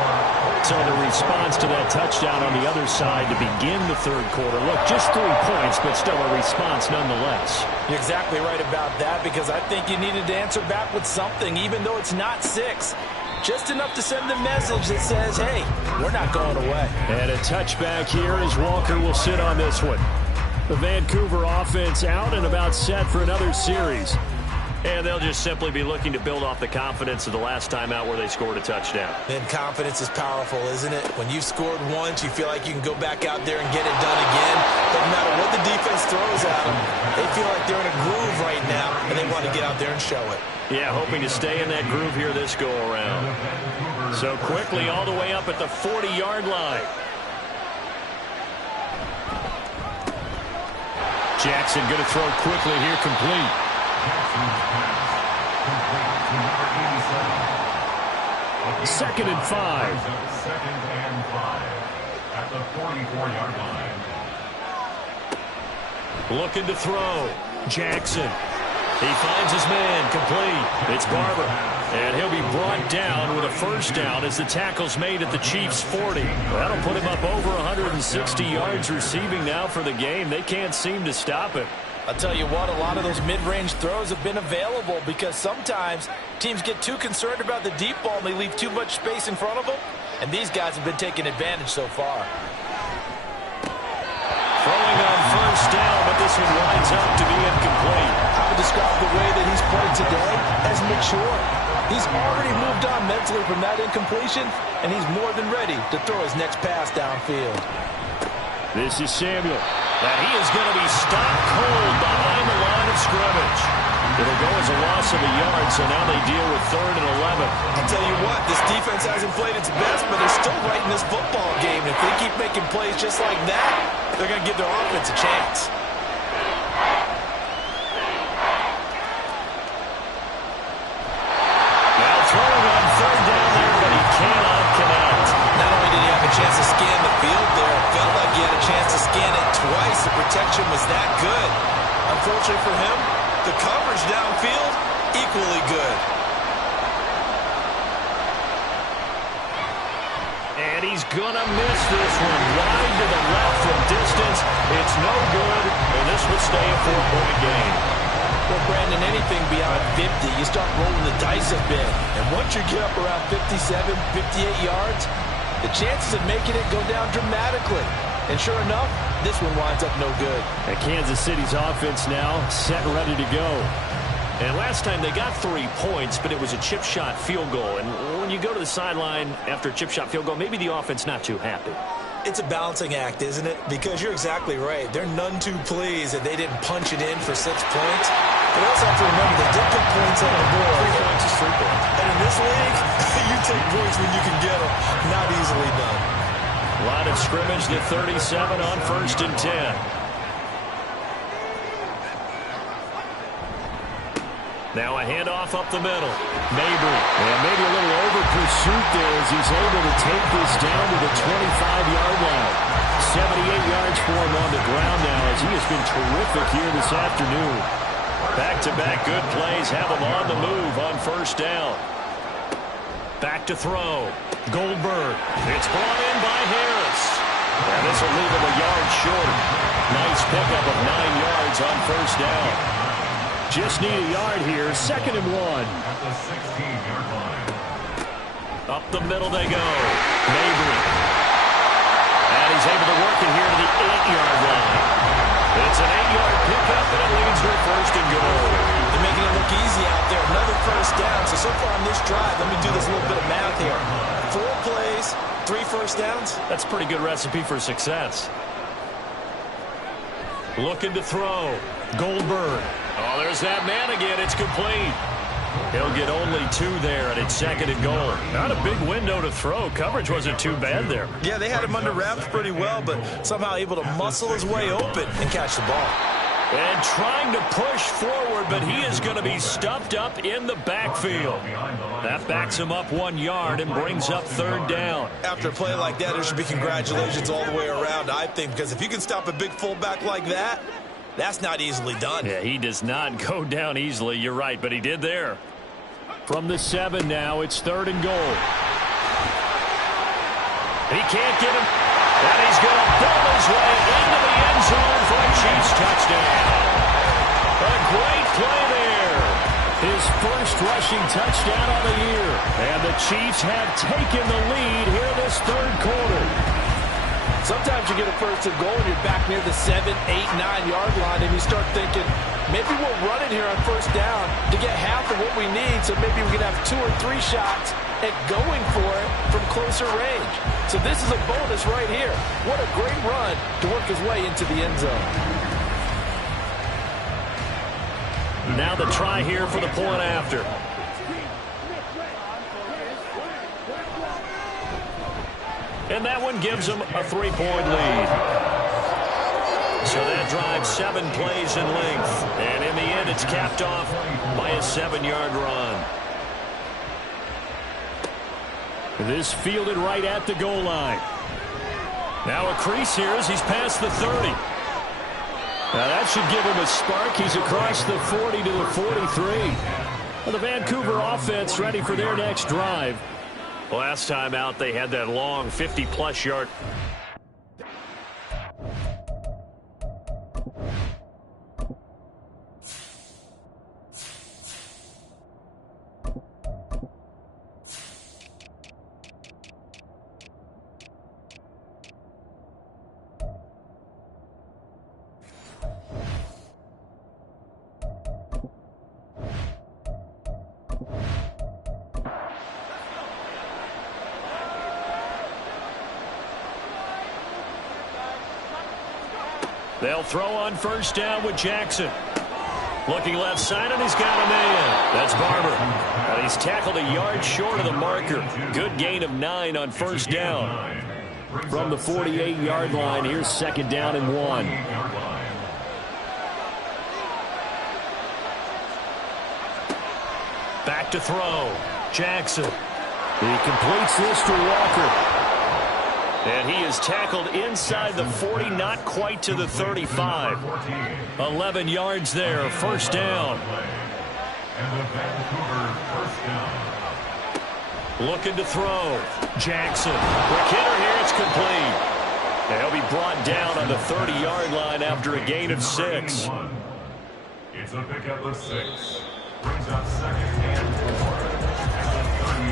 So the response to that touchdown on the other side to begin the 3rd quarter. Look, just 3 points, but still a response nonetheless. You're exactly right about that, because I think you needed to answer back with something, even though it's not 6. Just enough to send the message that says, hey, we're not going away. And a touchback here as Walker will sit on this one. The Vancouver offense out and about set for another series. And they'll just simply be looking to build off the confidence of the last time out where they scored a touchdown. And confidence is powerful, isn't it? When you've scored once, you feel like you can go back out there and get it done again. Doesn't matter what the defense throws at them. They feel like they're in a groove right now, and they want to get out there and show it. Yeah, hoping to stay in that groove here this go-around. So quickly all the way up at the 40-yard line. Jackson going to throw quickly here, complete. Second and 5. 2nd and 5 at the 44-yard line. Looking to throw. Jackson. He finds his man, complete. It's Barber. And he'll be brought down with a first down as the tackle's made at the Chiefs' 40. That'll put him up over 160 yards receiving now for the game. They can't seem to stop him. I'll tell you what, a lot of those mid-range throws have been available because sometimes teams get too concerned about the deep ball and they leave too much space in front of them. And these guys have been taking advantage so far. Throwing on first down, but this one winds up to be incomplete. I would describe the way that he's played today as mature. He's already moved on mentally from that incompletion, and he's more than ready to throw his next pass downfield. This is Samuel. And he is going to be stopped cold behind the line of scrimmage. It'll go as a loss of a yard, so now they deal with 3rd and 11. I'll tell you what, this defense hasn't played its best, but they're still right in this football game. If they keep making plays just like that, they're going to give their offense a chance. Now throwing on 3rd down there, but he cannot connect. Not only did he have a chance to scan the field there, it felt like he had a chance to scan it twice. The protection was that good. Unfortunately for him, the coverage downfield, equally good. And he's going to miss this one. Wide to the left from distance. It's no good, and this will stay a 4-point game. Well, Brandon, anything beyond 50, you start rolling the dice a bit. And once you get up around 57, 58 yards, the chances of making it go down dramatically. And sure enough, this one winds up no good. And Kansas City's offense now set and ready to go. And last time they got 3 points, but it was a chip shot field goal. And when you go to the sideline after a chip shot field goal, maybe the offense not too happy. It's a balancing act, isn't it? Because you're exactly right. They're none too pleased that they didn't punch it in for 6 points. But you also have to remember they did put points on the board. 3 points is 3 points. And in this league, you take points when you can get them. Not easily done. Line of scrimmage to 37 on 1st and 10. Now a handoff up the middle. Mabry. And maybe a little over-pursuit there as he's able to take this down to the 25-yard line. 78 yards for him on the ground now as he has been terrific here this afternoon. Back-to-back good plays have him on the move on 1st down. Back to throw. Goldberg. It's brought in by Harris. And this will leave him a yard short. Nice pickup of 9 yards on 1st down. Just need a yard here. 2nd and 1. At the 16-yard line. Up the middle they go. Mabry. And he's able to work it here to the 8-yard line. It's an 8-yard pickup, and it leads to 1st and goal. They're making it look easy out there. Another 1st down. So far on this drive, let me do this little bit of math here. 4 plays, 3 1st downs. That's a pretty good recipe for success. Looking to throw. Goldberg. Oh, there's that man again. It's complete. He'll get only 2 there, and it's 2nd and goal. Not a big window to throw. Coverage wasn't too bad there. Yeah, they had him under wraps pretty well, but somehow able to muscle his way open and catch the ball. And trying to push forward, but he is going to be stuffed up in the backfield. That backs him up 1 yard and brings up 3rd down. After a play like that, there should be congratulations all the way around, I think, because if you can stop a big fullback like that, that's not easily done. Yeah, he does not go down easily. You're right, but he did there. From the 7 now, it's 3rd and goal. He can't get him. And he's going to build his way into the end zone for a Chiefs touchdown. A great play there. His first rushing touchdown of the year. And the Chiefs have taken the lead here this 3rd quarter. Sometimes you get a 1st and goal and you're back near the 7, 8, 9-yard line, and you start thinking, maybe we'll run it here on 1st down to get half of what we need, so maybe we can have 2 or 3 shots at going for it from closer range. So this is a bonus right here. What a great run to work his way into the end zone. Now the try here for the point after. And that one gives them a 3-point lead. So that drives 7 plays in length. And in the end, it's capped off by a 7-yard run. This fielded right at the goal line. Now a crease here as he's past the 30. Now that should give him a spark. He's across the 40 to the 43. Well, the Vancouver offense ready for their next drive. Last time out, they had that long 50-plus yard. They'll throw on first down with Jackson. Looking left side, and he's got a man. That's Barber. And he's tackled a yard short of the marker. Good gain of 9 on first down. From the 48-yard line, here's second down and 1. Back to throw. Jackson. He completes this to Walker. And he is tackled inside the 40, not quite to the 35. 11 yards there, first down. Looking to throw. Jackson. Quick hitter here, it's complete. And he'll be brought down on the 30-yard line after a gain of 6. It's a pickup of 6. Brings up second and 4.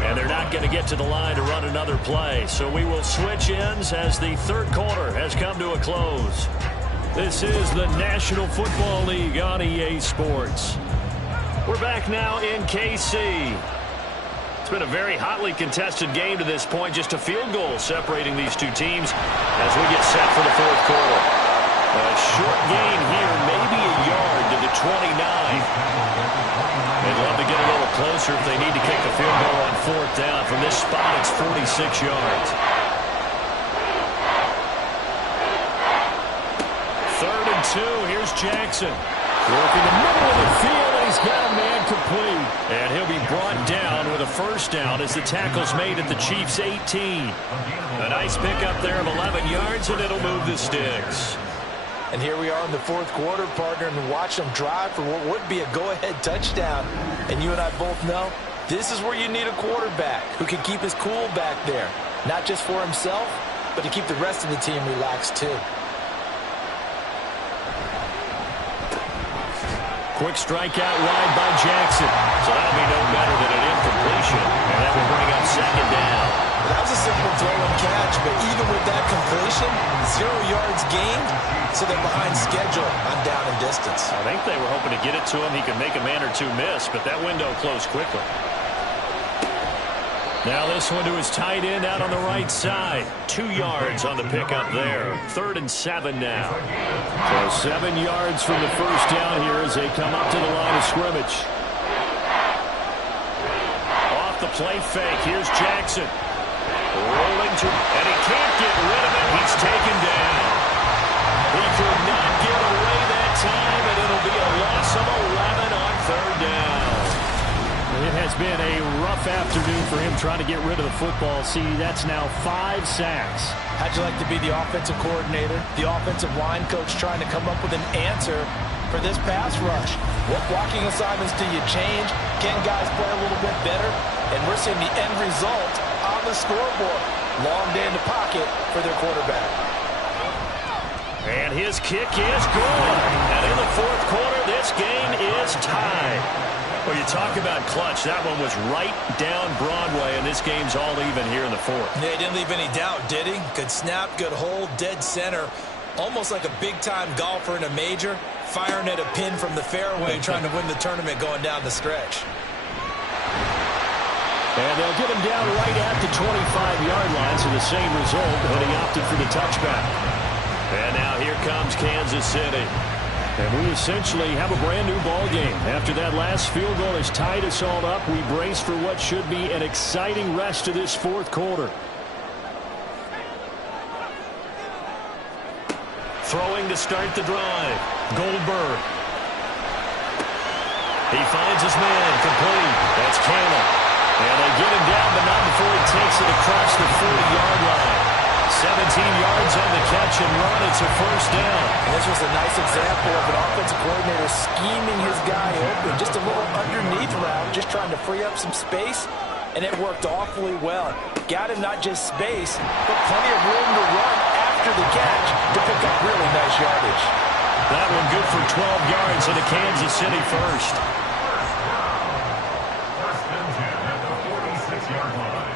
And they're not going to get to the line to run another play. So we will switch ends as the third quarter has come to a close. This is the National Football League on EA Sports. We're back now in KC. It's been a very hotly contested game to this point. Just a field goal separating these two teams as we get set for the fourth quarter. A short gain here, maybe a yard to the 29. They'd love to get a little closer if they need to kick the field goal on fourth down. From this spot, it's 46 yards. Third and 2. Here's Jackson. Working the middle of the field, and he's got a man complete. And he'll be brought down with a first down as the tackle's made at the Chiefs' 18. A nice pickup there of 11 yards, and it'll move the sticks. And here we are in the fourth quarter, partner, and watch them drive for what would be a go-ahead touchdown. And you and I both know this is where you need a quarterback who can keep his cool back there. Not just for himself, but to keep the rest of the team relaxed too. Quick strikeout wide by Jackson. So that'll be no better than an incompletion. And that will bring up second down. That was a simple throw and catch, but even with that completion, 0 yards gained, so they're behind schedule on down and distance. I think they were hoping to get it to him. He could make a man or two miss, but that window closed quickly. Now this one to his tight end out on the right side. 2 yards on the pickup there. 3rd and 7 now. So 7 yards from the first down here as they come up to the line of scrimmage. Off the play fake. Here's Jackson. Rolling to, and he can't get rid of it. He's taken down. He could not get away that time, and it'll be a loss of 11 on 3rd down. It has been a rough afternoon for him trying to get rid of the football. See, that's now 5 sacks. How'd you like to be the offensive coordinator, the offensive line coach trying to come up with an answer for this pass rush? What blocking assignments do you change? Can guys play a little bit better? And we're seeing the end result on the scoreboard. Long day in the pocket for their quarterback. And his kick is good. And in the fourth quarter, this game is tied. Well, you talk about clutch. That one was right down Broadway, and this game's all even here in the fourth. Yeah, he didn't leave any doubt, did he? Good snap, good hold, dead center. Almost like a big-time golfer in a major, firing at a pin from the fairway, trying to win the tournament going down the stretch. And they'll get him down right at the 25-yard line, so the same result, but he opted for the touchback. And now here comes Kansas City. And we essentially have a brand-new ball game. After that last field goal has tied us all up, we brace for what should be an exciting rest of this fourth quarter. Throwing to start the drive. Goldberg. He finds his man. Complete. That's Cannon. And they get him down, but not before he takes it across the 40-yard line. 17 yards on the catch and run. It's a first down. And this was a nice example of an offensive coordinator scheming his guy open. Just a little underneath route, just trying to free up some space. And it worked awfully well. Got him not just space, but plenty of room to run after the catch to pick up really nice yardage. That one good for 12 yards and a Kansas City first. First and 10 at the 46-yard line.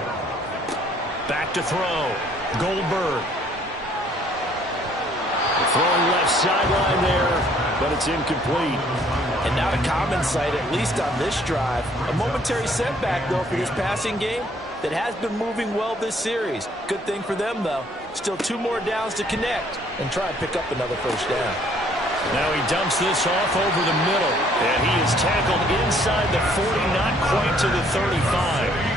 Back to throw. Goldberg. Throwing left sideline there, but it's incomplete. And not a common sight, at least on this drive. A momentary setback, though, for this passing game that has been moving well this series. Good thing for them, though. Still 2 more downs to connect and try and pick up another first down. Now he dumps this off over the middle, and he is tackled inside the 40, not quite to the 35.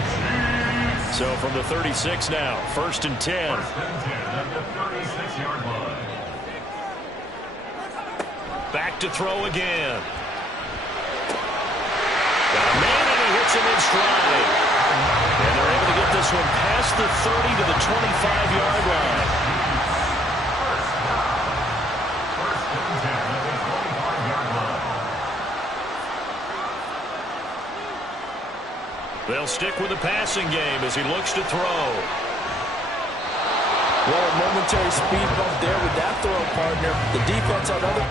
So from the 36 now, first and 10. First and 10 at the 36-yard line. Back to throw again. Got a man, and he hits him in stride. And they're able to get this one past the 30 to the 25-yard line. First and 10 at the 25-yard line. They'll stick with the passing game as he looks to throw. Well, a momentary speed bump there with that throw partner. The defense on other...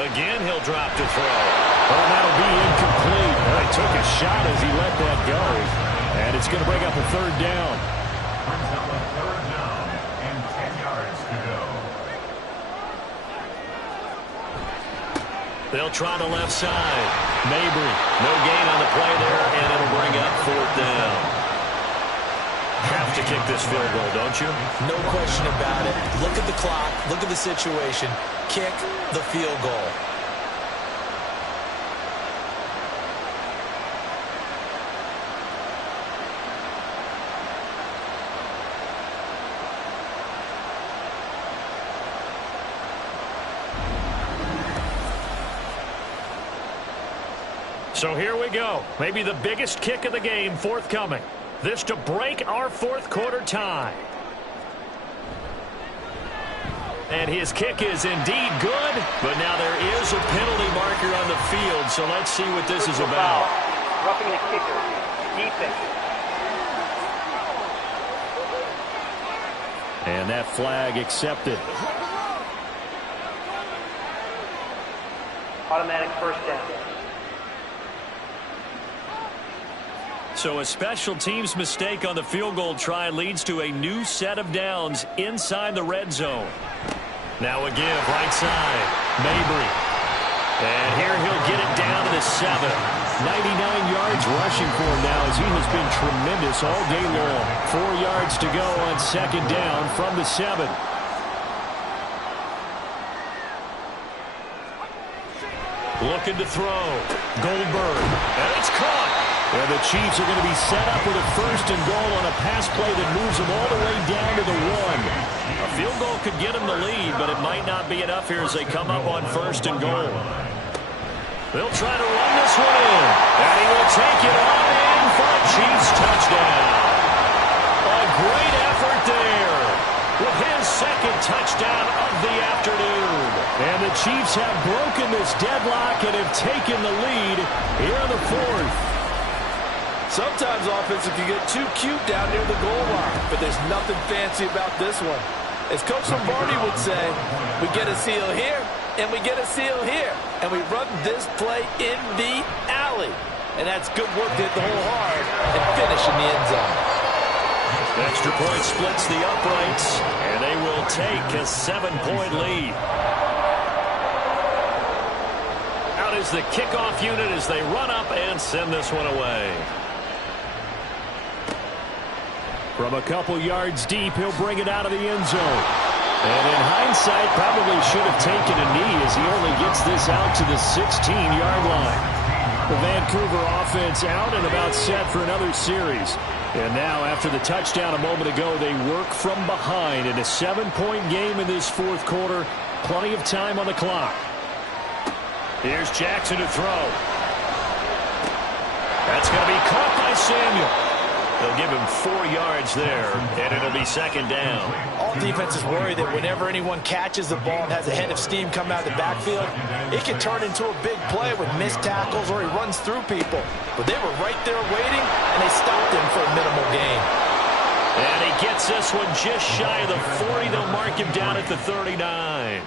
Again, he'll drop to throw. Oh, that'll be incomplete. He took a shot as he let that go. And it's going to bring up a third down. Brings up a third down and 10 yards to go. They'll try the left side. Mabry, no gain on the play there, and it'll bring up fourth down. Have to kick this field goal, don't you? No question about it. Look at the clock. Look at the situation. Kick the field goal. So here we go. Maybe the biggest kick of the game forthcoming. This to break our fourth quarter tie. And his kick is indeed good, but now there is a penalty marker on the field, so let's see what this is about. Roughing the kicker. Defense. And that flag accepted. Automatic first down. So a special teams mistake on the field goal try leads to a new set of downs inside the red zone. Now a give, right side, Mabry. And here he'll get it down to the 7. 99 yards rushing for him now as he has been tremendous all day long. 4 yards to go on second down from the 7. Looking to throw. Goldberg. And it's caught. And the Chiefs are going to be set up with a first and goal on a pass play that moves them all the way down to the 1. A field goal could get them the lead, but it might not be enough here as they come up on first and goal. They'll try to run this one in. And he will take it on in for a Chiefs touchdown. A great effort there with his second touchdown of the afternoon. And the Chiefs have broken this deadlock and have taken the lead here in the 4th. Sometimes offenses can get too cute down near the goal line, but there's nothing fancy about this one. As Coach Lombardi would say, we get a seal here, and we get a seal here, and we run this play in the alley. And that's good work to hit the hole hard and finish in the end zone. Extra point splits the uprights, and they will take a 7-point lead. Out is the kickoff unit as they run up and send this one away. From a couple yards deep, he'll bring it out of the end zone. And in hindsight, probably should have taken a knee as he only gets this out to the 16-yard line. The Vancouver offense out and about set for another series. And now, after the touchdown a moment ago, they work from behind in a 7-point game in this fourth quarter. Plenty of time on the clock. Here's Jackson to throw. That's going to be caught by Samuel. They'll give him 4 yards there, and it'll be second down. All defenses worry that whenever anyone catches the ball and has a head of steam come out of the backfield, it can turn into a big play with missed tackles or he runs through people. But they were right there waiting, and they stopped him for a minimal gain. And he gets this one just shy of the 40. They'll mark him down at the 39.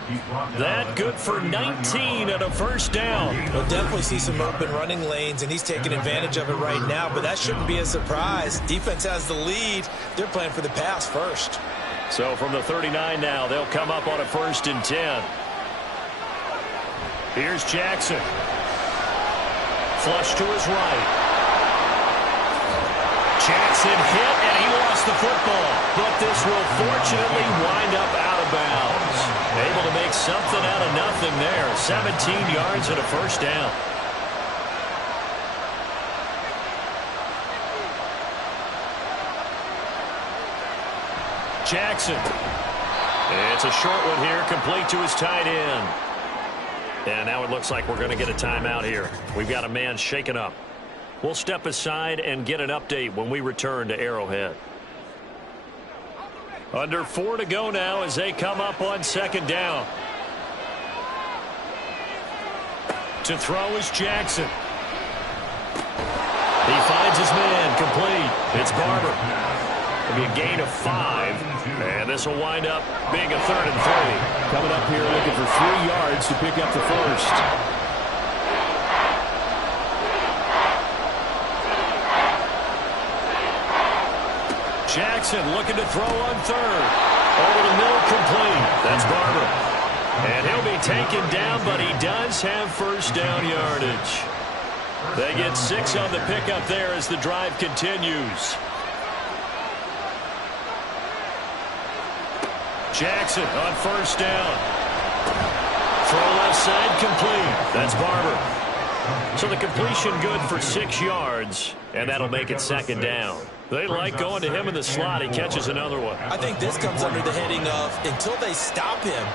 That good for 19 and a first down. We'll definitely see some open running lanes, and he's taking advantage of it right now, but that shouldn't be a surprise. Defense has the lead. They're playing for the pass first. So from the 39 now, they'll come up on a first and 10. Here's Jackson. Flush to his right. Jackson hit, and he lost the football. But this will fortunately wind up out of bounds. Able to make something out of nothing there. 17 yards and a first down. Jackson. It's a short one here, complete to his tight end. And now it looks like we're going to get a timeout here. We've got a man shaken up. We'll step aside and get an update when we return to Arrowhead. Under 4 to go now as they come up on second down. To throw is Jackson. He finds his man complete. It's Barber. It'll be a gain of 5. And this will wind up being a 3rd and 3. Coming up here looking for 3 yards to pick up the first. Jackson looking to throw on 3rd. Over the middle, complete. That's Barber. And he'll be taken down, but he does have first down yardage. They get 6 on the pickup there as the drive continues. Jackson on first down. Throw left side, complete. That's Barber. So the completion good for 6 yards, and that'll make it 2nd down. They like going to him in the slot. He catches another one. I think this comes under the heading of until they stop him,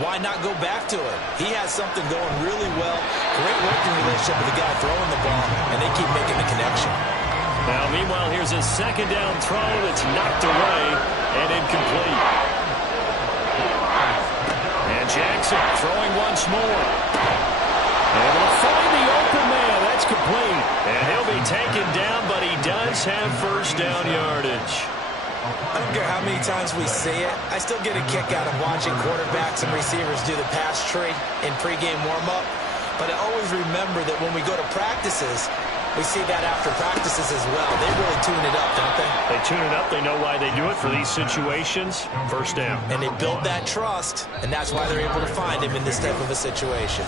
why not go back to it? He has something going really well. Great working relationship with the guy throwing the ball, and they keep making the connection. Now, meanwhile, here's a 2nd down throw that's knocked away and incomplete. And Jackson throwing once more. Able to find the open man. That's complete. And he'll be taken down, but he does have first down yardage. I don't care how many times we see it. I still get a kick out of watching quarterbacks and receivers do the pass tree in pregame warm-up. But I always remember that when we go to practices, we see that after practices as well. They really tune it up, don't they? They tune it up. They know why they do it for these situations. First down. And they build that trust, and that's why they're able to find him in this type of a situation.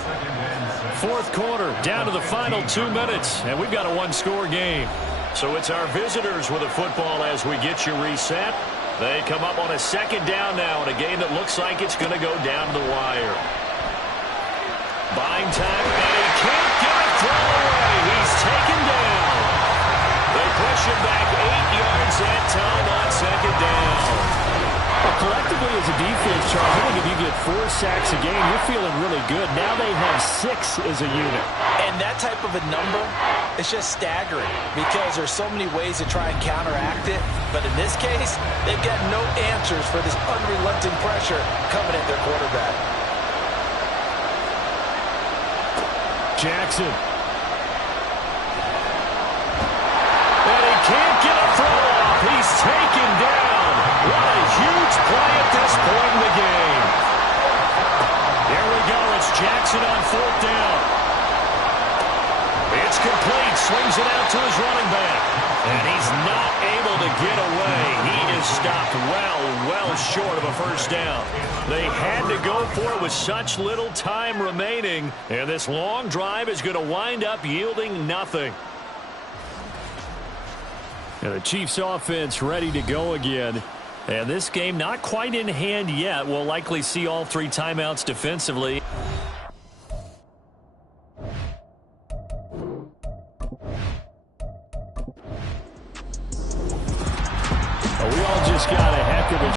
4th quarter, down to the final 2 minutes, and we've got a 1-score game. So it's our visitors with the football as we get you reset. They come up on a 2nd down now in a game that looks like it's going to go down to the wire. Buying time, and he can't get a throw away. He's taken down. They push him back 8 yards that time on 2nd down. Well, collectively as a defense, Charles, I think if you get 4 sacks a game, you're feeling really good. Now they have 6 as a unit. And that type of a number, it's just staggering because there's so many ways to try and counteract it. But in this case, they've got no answers for this unrelenting pressure coming at their quarterback. Jackson. And he can't get a throw off. He's taken down. What a huge play at this point in the game. Here we go. It's Jackson on 4th down. It's complete. Swings it out to his running back. And he's not able to get away. He is stopped well short of a first down. They had to go for it with such little time remaining. And this long drive is going to wind up yielding nothing. And the Chiefs offense ready to go again. And this game not quite in hand yet. We'll likely see all 3 timeouts defensively.